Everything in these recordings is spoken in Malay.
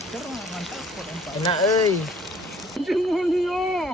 acer mantap kok empat. Enak euy. Demonio.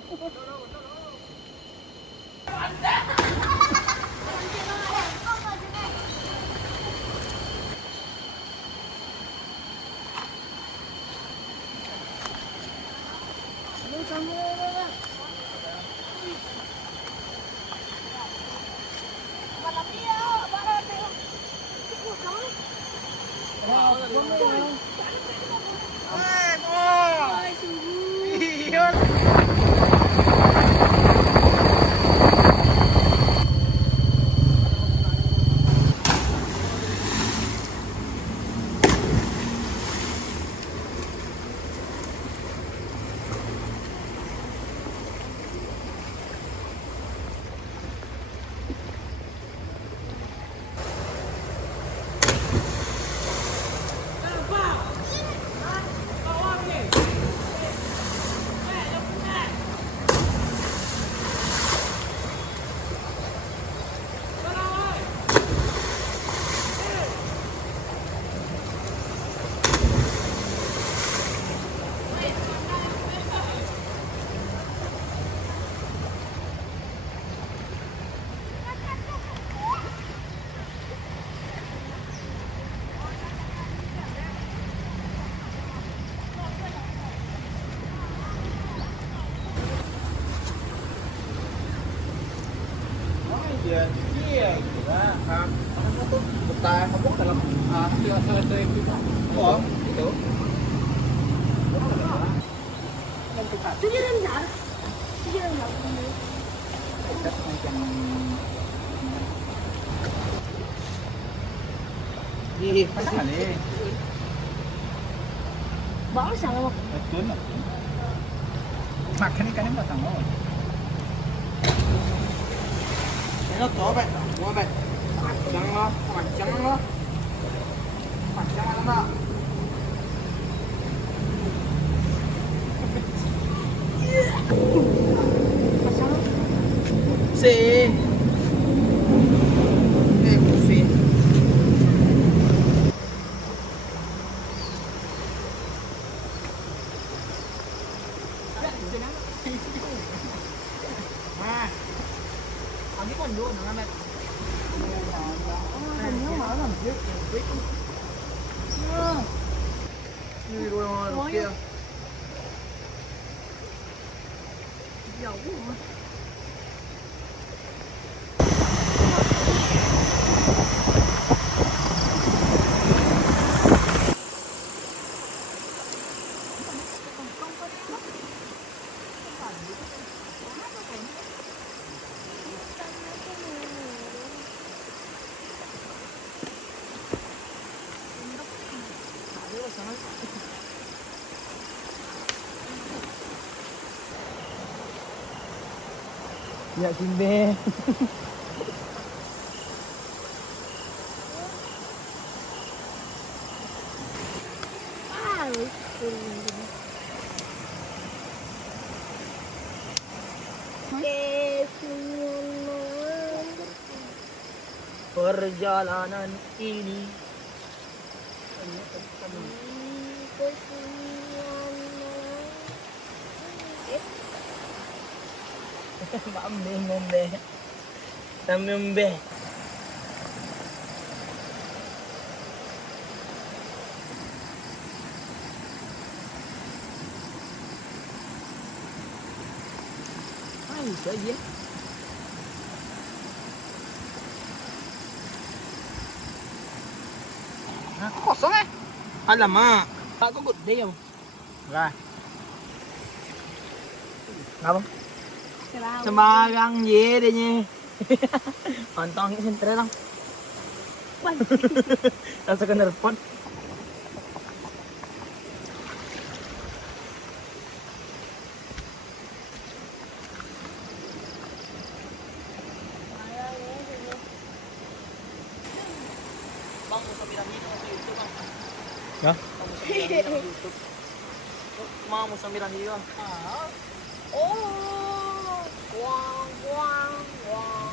Iya, gitu lah. Apa tuh? Betah kamu dalam hasil itu. Oh, itu. Sige lang dyan. Sige lang dyan. Di pasal ni. Baka sama. Betul. Makan ikan yang batang mau. Nó tổ vậy, mua vậy. Mặt trắng đó, mặt trắng đó. Mặt trắng lắm đó. Si. Si. Ah. Anh biết con luôn hả mẹ? Nhớ mở làm gì? Đi rồi kia. Dấu hả? Ya Simbe. Perjalanan ini Mambe. Tamembe. Ay, bisa aja. Nah, kosong eh. Alamak. Aku gede ya. Lah. Ngapa? Sembarang ye dehnya. Ontongnya sentre lang. Langsung ke nerpon. Bang, mau sambilan dito sa YouTube bang. Ya? Bang, mau sambilan dito sa YouTube. Mau sambilan dito. Oh. Wang, wang, wang.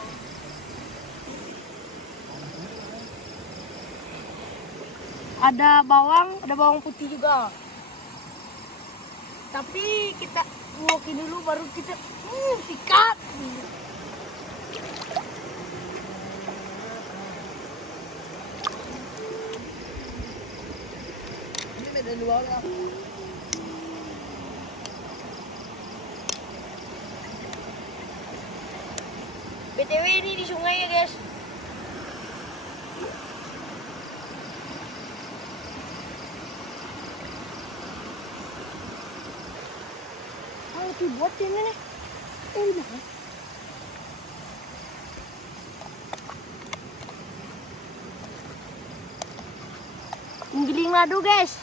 Ada bawang putih juga. Tapi kita walking dulu baru kita sikat. Ini medan dua lah. BTW ini di sungai ya guys. Kalau dibuat ini nih. Udah. Menggiling madu guys.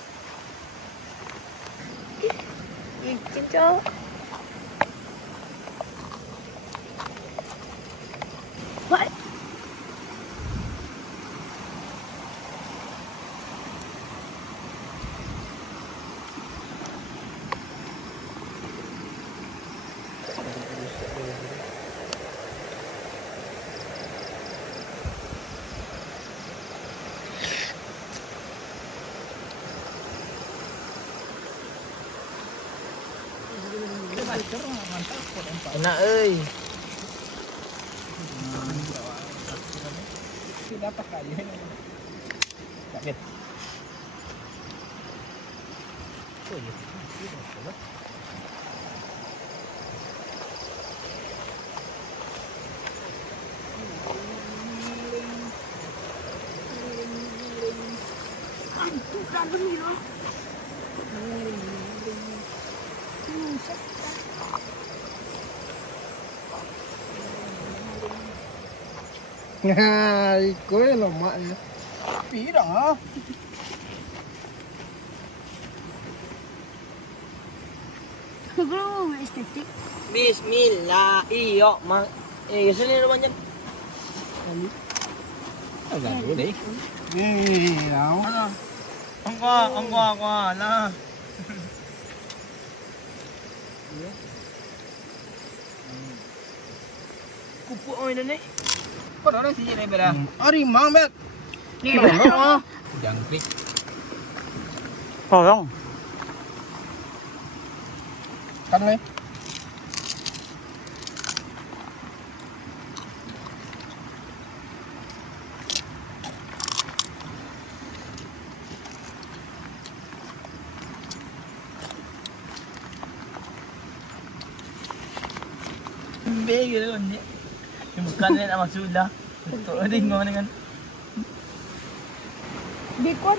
Licin cowok. What? Enak euy. Dapat kali. Dapat. Oh iya. Aduh, dalam ya. Nga, iko lemak ya. Pira? Bro, estetik. Bismillah. Iyo, sini rumahnya. Agak dulu deh. Ano? Angko, na. Kupu oh ini nih. Kok orang sini nih beda? Ari mang bet. Iya. Jangkrik. Tolong. Kan nih. Bego ni. Bukan ni nak masuk dah. Betul tengok dengan Bacon.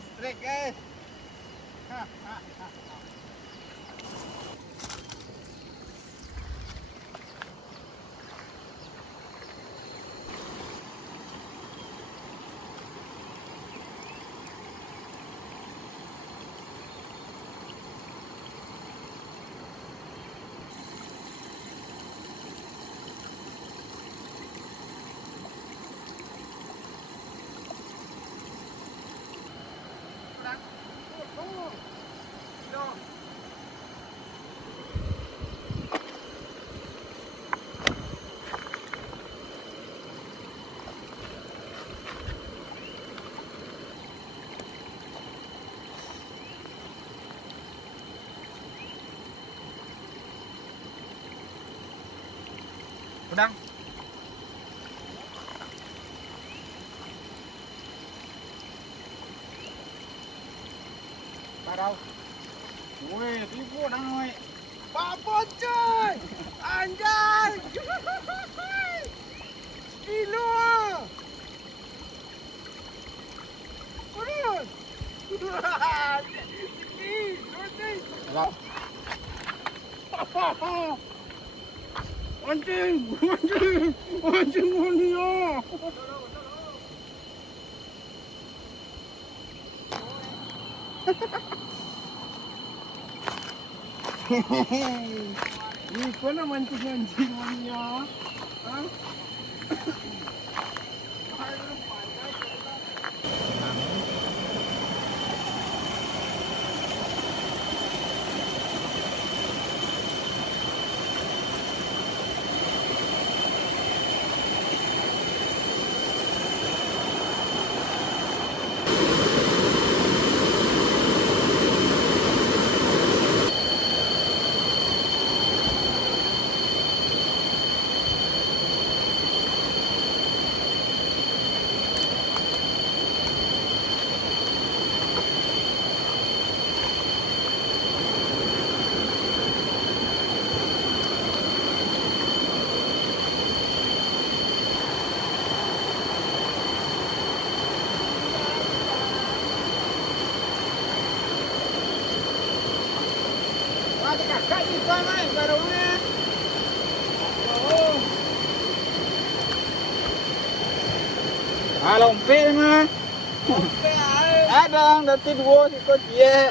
straight guys. Ha, ha, ha. Udang. Ba đâu? Ui, tí vua đang ngồi. Ba bốn chơi. Anh trai. Đi luôn. Có đi rồi. Đi, luôn đi. Đâu? Anjing, anjing, anjing mania. Ini kena mancing anjing mania. Hah? Ada kakak ni tuan mai barunya. Oh. Lompe mah. Lompe ada nanti dua ikut dia.